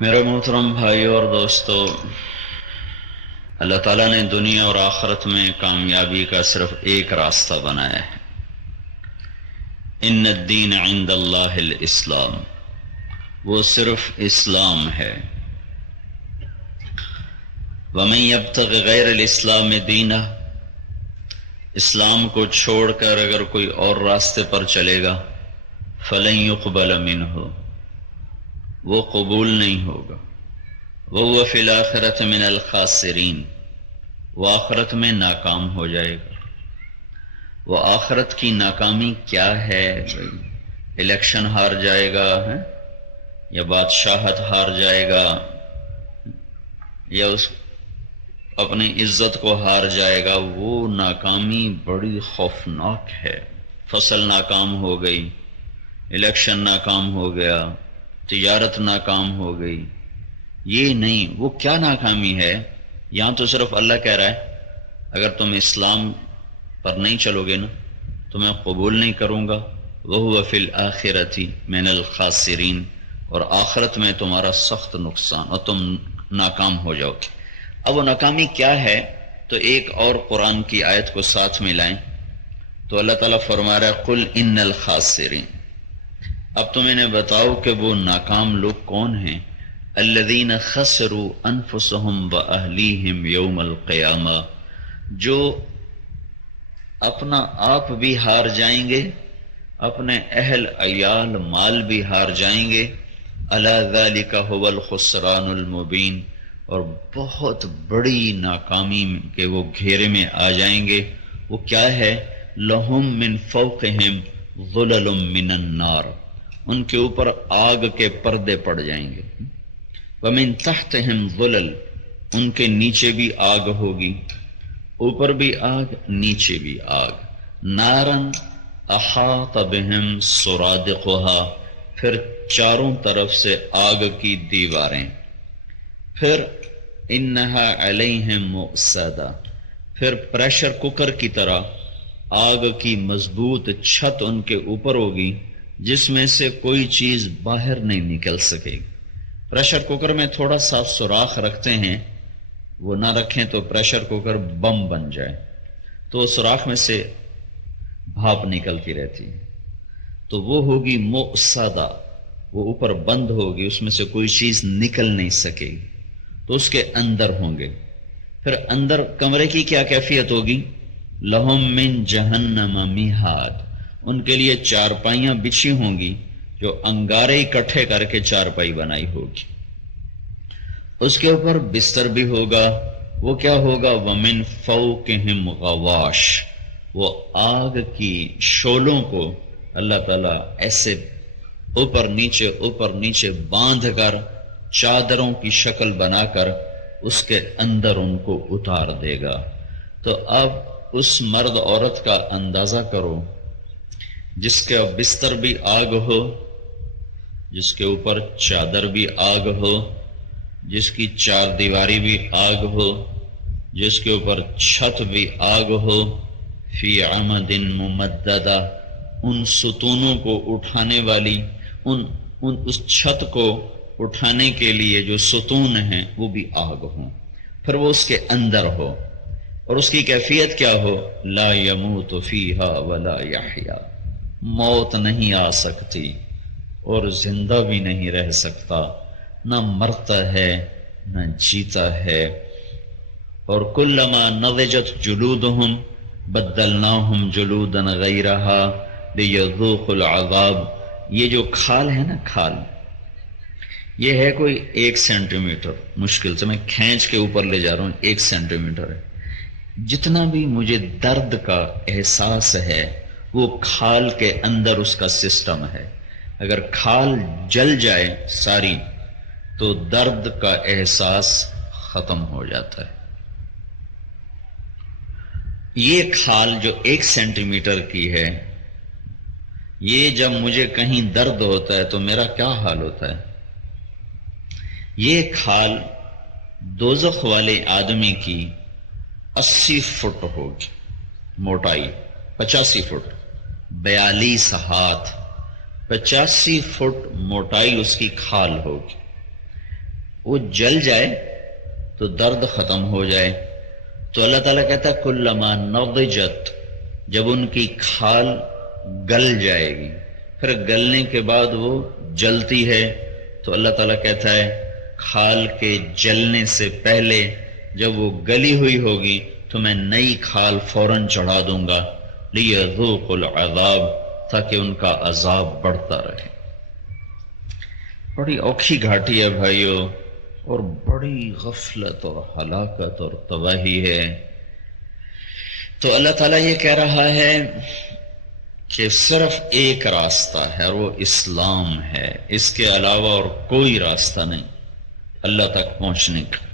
میرے محترم بھائیو اور دوستو، اللہ تعالیٰ نے دنیا اور آخرت میں کامیابی کا صرف ایک راستہ بنایا ہے۔ ان الدین عند اللہ الاسلام، وہ صرف اسلام ہے۔ ومن یبتغ غیر الاسلام دینا، اسلام کو چھوڑ کر اگر کوئی اور راستے پر چلے گا فلن یقبل منہ، وہ قبول نہیں ہوگا۔ وَهُوَ فِي الْآخِرَةِ مِنَ الْخَاسِرِينَ، وہ آخرت میں ناکام ہو جائے گا۔ وہ آخرت کی ناکامی کیا ہے؟ الیکشن ہار جائے گا یا بادشاہت ہار جائے گا یا اس اپنی عزت کو ہار جائے گا، وہ ناکامی بڑی خوفناک ہے۔ فصل ناکام ہو گئی، الیکشن ناکام ہو گیا، تجارت ناکام ہو گئی، یہ نہیں۔ وہ کیا ناکامی ہے؟ یہاں تو صرف اللہ کہہ رہا ہے اگر تم اسلام پر نہیں چلو گے نا تو میں قبول نہیں کروں گا۔ وَهُوَ فِي الْآخِرَةِ مِنَ الْخَاسِرِينَ، اور آخرت میں تمہارا سخت نقصان اور تم ناکام ہو جاؤ گے۔ اب وہ ناکامی کیا ہے؟ تو ایک اور قرآن کی آیت کو ساتھ ملائیں تو اللہ تعالیٰ فرما رہا ہے قُلْ إِنَّ الْخَاسِرِينَ، اب تم انہیں بتاؤ کہ وہ ناکام لوگ کون ہیں۔ الذین خسروا انفسهم واہلیہم یوم القیامہ، جو اپنا آپ بھی ہار جائیں گے، اپنے اہل عیال مال بھی ہار جائیں گے۔ الا ذلک هو الخسران المبین، اور بہت بڑی ناکامی کے وہ گھیرے میں آ جائیں گے۔ وہ کیا ہے؟ لہم من فوقہم ظلل من النار، ان کے اوپر آگ کے پردے پڑ جائیں گے۔ وَمِن تَحْتِهِمْ ظُلَلٌ، ان کے نیچے بھی آگ ہوگی، اوپر بھی آگ نیچے بھی آگ۔ نَارًا أَحَاطَ بِهِمْ سُرَادِقُهَا، پھر چاروں طرف سے آگ کی دیواریں۔ پھر إِنَّهَا عَلَيْهِمْ مُؤْصَدَةٌ، پھر پریشر کوکر کی طرح آگ کی مضبوط چھت ان کے اوپر ہوگی جس میں سے کوئی چیز باہر نہیں نکل سکے گی۔ پریشر کوکر میں تھوڑا سا سوراخ رکھتے ہیں، وہ نہ رکھیں تو پریشر کوکر بم بن جائے، تو سوراخ میں سے بھاپ نکلتی رہتی ہے۔ تو وہ ہوگی مؤصدہ، وہ اوپر بند ہوگی، اس میں سے کوئی چیز نکل نہیں سکے گی، تو اس کے اندر ہوں گے۔ پھر اندر کمرے کی کیا کیفیت ہوگی؟ لہم من جہنم میہاد، ان کے لیے چارپائیاں بچھی ہوں گی، جو انگارے اکٹھے کر کے چارپائی بنائی ہوگی، اس کے اوپر بستر بھی ہوگا۔ وہ کیا ہوگا؟ وَمِن فَوْقِهِمْ غَوَاشٍ، وہ آگ کی شعلوں کو اللہ تعالیٰ ایسے اوپر نیچے باندھ کر چادروں کی شکل بنا کر اس کے اندر ان کو اتار دے گا۔ تو اب اس مرد عورت کا اندازہ کرو جس کا بستر بھی آگ ہو، جس کے اوپر چادر بھی آگ ہو، جس کی چار دیواری بھی آگ ہو، جس کے اوپر چھت بھی آگ ہو۔ فی عمد ممددہ، ان ستونوں کو اٹھانے والی اس چھت کو اٹھانے کے لیے جو ستون ہیں وہ بھی آگ ہوں، پھر وہ اس کے اندر ہو، اور اس کی کیفیت کیا ہو؟ لا یموت فیہا ولا یحیا، موت نہیں آ سکتی اور زندہ بھی نہیں رہ سکتا، نہ مرتا ہے نہ جیتا ہے۔ اور کلما نضجت جلودہم بدلناہم جلودا غیرہا لیذوقوا العذاب، یہ جو کھال ہے نا، کھال یہ ہے کوئی 1 سینٹی میٹر، مشکل سے میں کھینچ کے اوپر لے جا رہا ہوں، 1 سینٹی میٹر ہے۔ جتنا بھی مجھے درد کا احساس ہے وہ کھال کے اندر اس کا سسٹم ہے۔ اگر کھال جل جائے ساری تو درد کا احساس ختم ہو جاتا ہے۔ یہ کھال جو 1 سینٹی میٹر کی ہے، یہ جب مجھے کہیں درد ہوتا ہے تو میرا کیا حال ہوتا ہے؟ یہ کھال دوزخ والے آدمی کی 80 فٹ ہوگی موٹائی، 85 فٹ، 42 ہاتھ، 85 فٹ موٹائی اس کی کھال ہوگی۔ وہ جل جائے تو درد ختم ہو جائے. تو اللہ تعالیٰ کہتا ہے کلما نضجت، جب ان کی کھال گل جائے گی، پھر گلنے کے بعد وہ جلتی ہے، تو اللہ تعالیٰ کہتا ہے کھال کے جلنے سے پہلے جب وہ گلی ہوئی ہوگی تو میں نئی کھال فوراً چڑھا دوں گا، لیذوقوا العذاب، تاکہ ان کا عذاب بڑھتا رہے. بڑی اوکھی گھاٹی ہے بھائیو، اور بڑی غفلت اور ہلاکت اور تباہی ہے. تو اللہ تعالیٰ یہ کہہ رہا ہے کہ صرف ایک راستہ ہے اور وہ اسلام ہے، اس کے علاوہ اور کوئی راستہ نہیں اللہ تک پہنچنے کا.